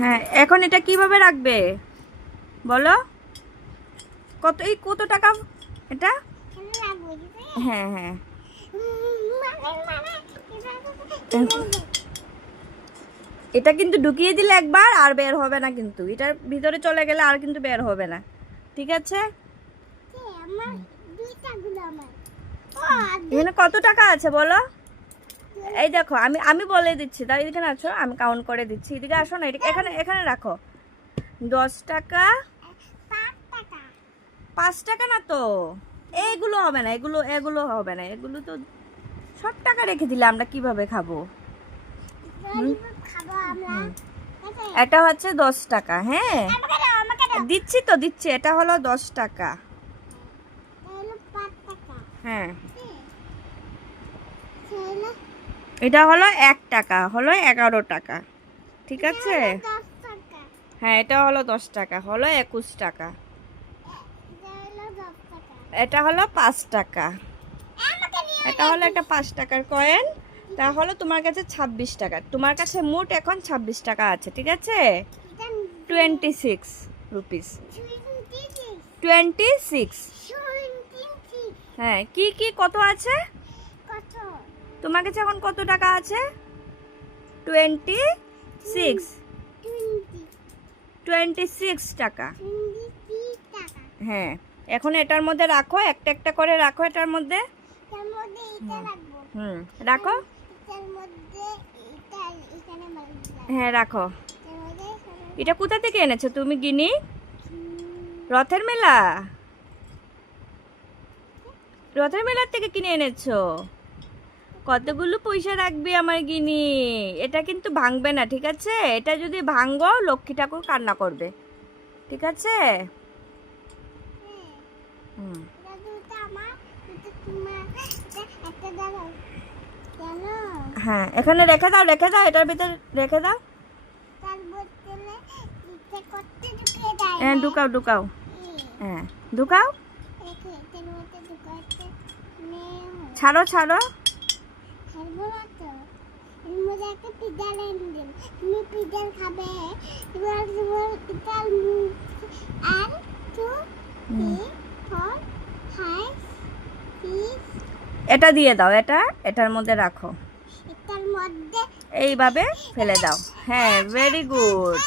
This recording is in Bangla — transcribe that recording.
হ্যাঁ, এখন এটা কিভাবে রাখবে বলো? কত টাকা এটা? হ্যাঁ হ্যাঁ, এটা কিন্তু ঢুকিয়ে দিলে একবার আর বের হবে না, কিন্তু এটার ভিতরে চলে গেলে আর কিন্তু বের হবে না, ঠিক আছে? এখানে কত টাকা আছে বলো? এই দেখো, আমি বলে দিচ্ছি, তাই এখানে আছো, আমি কাউন্ট করে দিচ্ছি। এদিকে আসো না, এখানে এখানে রাখো। 10 টাকা, 5 টাকা না তো, এগুলো হবে না, এগুলো হবে না, এগুলো তো সব টাকা রেখে দিলে আমরা কিভাবে খাবো? এটা হচ্ছে 10 টাকা। হ্যাঁ, দিচ্ছি, এটা হলো 10 টাকা। হ্যাঁ, এটা হলো 1 টাকা, হলো 11 টাকা, ঠিক আছে? হ্যাঁ, এটা হলো 10 টাকা, হলো 21 টাকা। এটা হলো 5 টাকা, এটা হলো একটা 5 টাকার কয়েন। তাহলে তোমার কাছে 26 টাকা, তোমার কাছে মোট এখন 26 টাকা আছে, ঠিক আছে? 26 রুপিস, 26। হ্যাঁ, কি কত আছে তোমার কাছে এখন? কত টাকা আছে? 26 টাকা। হ্যাঁ, এখন এটার মধ্যে রাখো, একটা একটা করে রাখো এটার মধ্যে। রাখো। হ্যাঁ, রাখো। এটা কোথা থেকে এনেছো তুমি গিনি? রথের মেলার থেকে কিনে এনেছো? কতগুলো পয়সা রাখবে আমার গিনি? এটা কিন্তু ভাঙবে না, ঠিক আছে? এটা যদি ভাঙো লক্ষ্মী ঠাকুর কান্না করবে, ঠিক আছে? হ্যাঁ, এখানে রেখে দাও, এটার ভিতরে রেখে দাও। হ্যাঁ, ঢুকাও। হ্যাঁ, ঢুকাও। ছাড়ো। এটা দিয়ে দাও, এটার মধ্যে রাখো, এইভাবে ফেলে দাও। হ্যাঁ, ভেরি গুড।